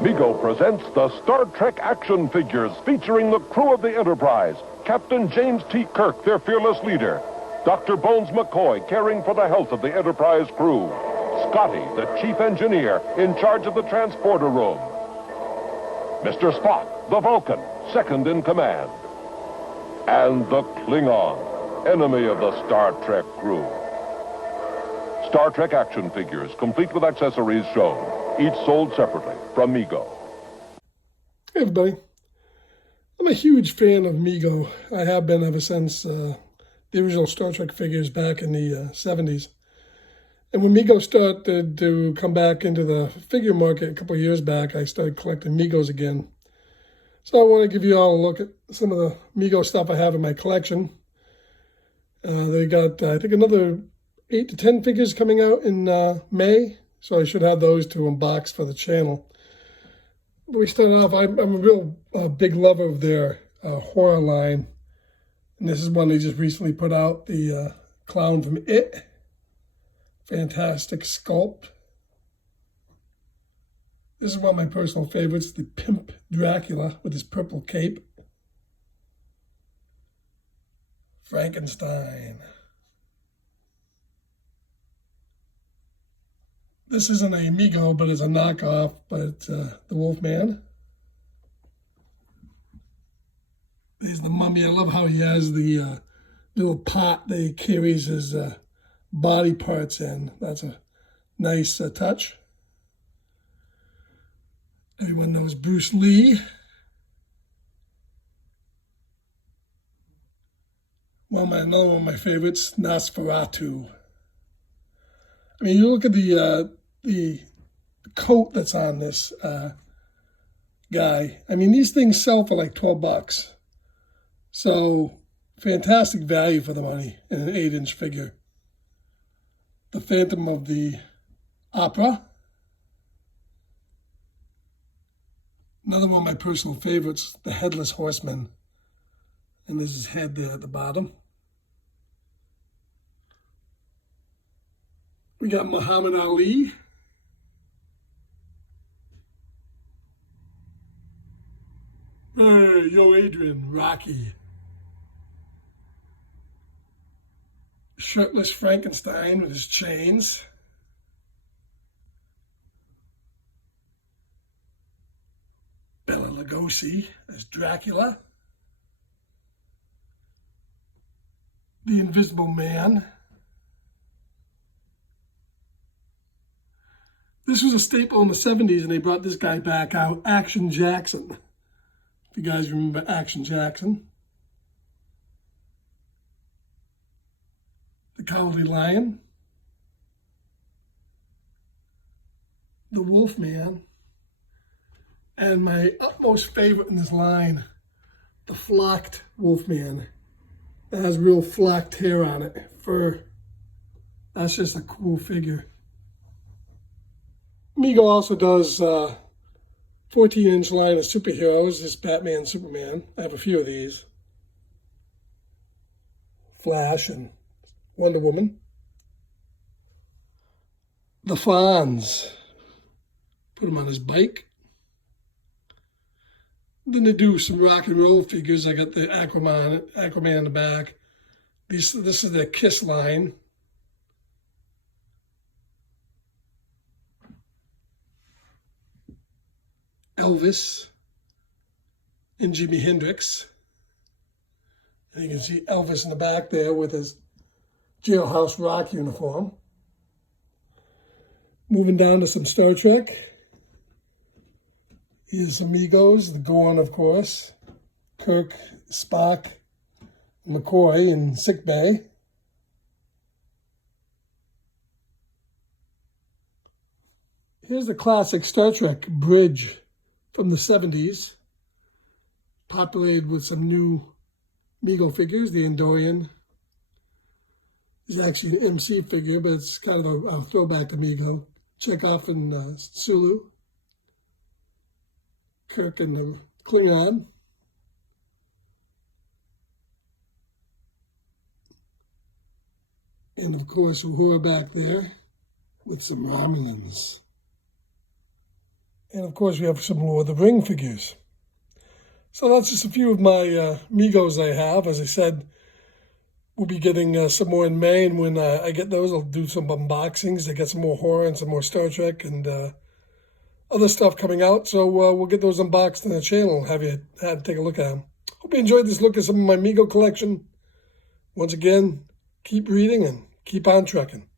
Mego presents the Star Trek action figures featuring the crew of the Enterprise. Captain James T. Kirk, their fearless leader. Dr. Bones McCoy, caring for the health of the Enterprise crew. Scotty, the chief engineer, in charge of the transporter room. Mr. Spock, the Vulcan, second in command. And the Klingon, enemy of the Star Trek crew. Star Trek action figures, complete with accessories shown. Each sold separately from Mego. Hey everybody, I'm a huge fan of Mego. I have been ever since the original Star Trek figures back in the 70s. And when Mego started to come back into the figure market a couple of years back, I started collecting Megos again. So I want to give you all a look at some of the Mego stuff I have in my collection. They got, I think, another 8 to 10 figures coming out in May. So I should have those to unbox for the channel. But we started off, I'm a real big lover of their horror line. And this is one they just recently put out, the clown from It. Fantastic sculpt. This is one of my personal favorites, the Pimp Dracula with his purple cape. Frankenstein. This isn't a Mego, but it's a knockoff, but the Wolfman. There's the mummy. I love how he has the little pot that he carries his body parts in. That's a nice touch. Everyone knows Bruce Lee. Another one of my favorites, Nosferatu. I mean, you look at the coat that's on this guy. I mean, these things sell for like $12. So, fantastic value for the money in an 8-inch figure. The Phantom of the Opera. Another one of my personal favorites, the Headless Horseman. And there's his head there at the bottom. We got Muhammad Ali. Hey, yo, Adrian, Rocky. Shirtless Frankenstein with his chains. Bela Lugosi as Dracula. The Invisible Man. This was a staple in the 70s, and they brought this guy back out, Action Jackson. If you guys remember Action Jackson. The Cowardly Lion. The Wolfman. And my utmost favorite in this line, the Flocked Wolfman. It has real flocked hair on it, fur. That's just a cool figure. Mego also does 14-inch line of superheroes. This Batman, Superman. I have a few of these. Flash and Wonder Woman. The Fonz. Put him on his bike. Then they do some rock and roll figures. I got the Aquaman in the back. This is the Kiss line. Elvis and Jimi Hendrix. And you can see Elvis in the back there with his Jailhouse Rock uniform. Moving down to some Star Trek. Here's Amigos, the Gorn, of course. Kirk, Spock, McCoy in sickbay. Here's the classic Star Trek bridge from the 70s, populated with some new Mego figures. The Andorian is actually an MC figure, but it's kind of a throwback to Mego. Chekhov and Sulu. Kirk and the Klingon. And of course, Uhura back there with some Romulans. And of course, we have some Lord of the Ring figures. So that's just a few of my Megos I have. As I said, we'll be getting some more in May, and when I get those, I'll do some unboxings to get some more horror and some more Star Trek and other stuff coming out. So we'll get those unboxed on the channel and have you take a look at them. Hope you enjoyed this look at some of my Mego collection. Once again, keep reading and keep on trekking.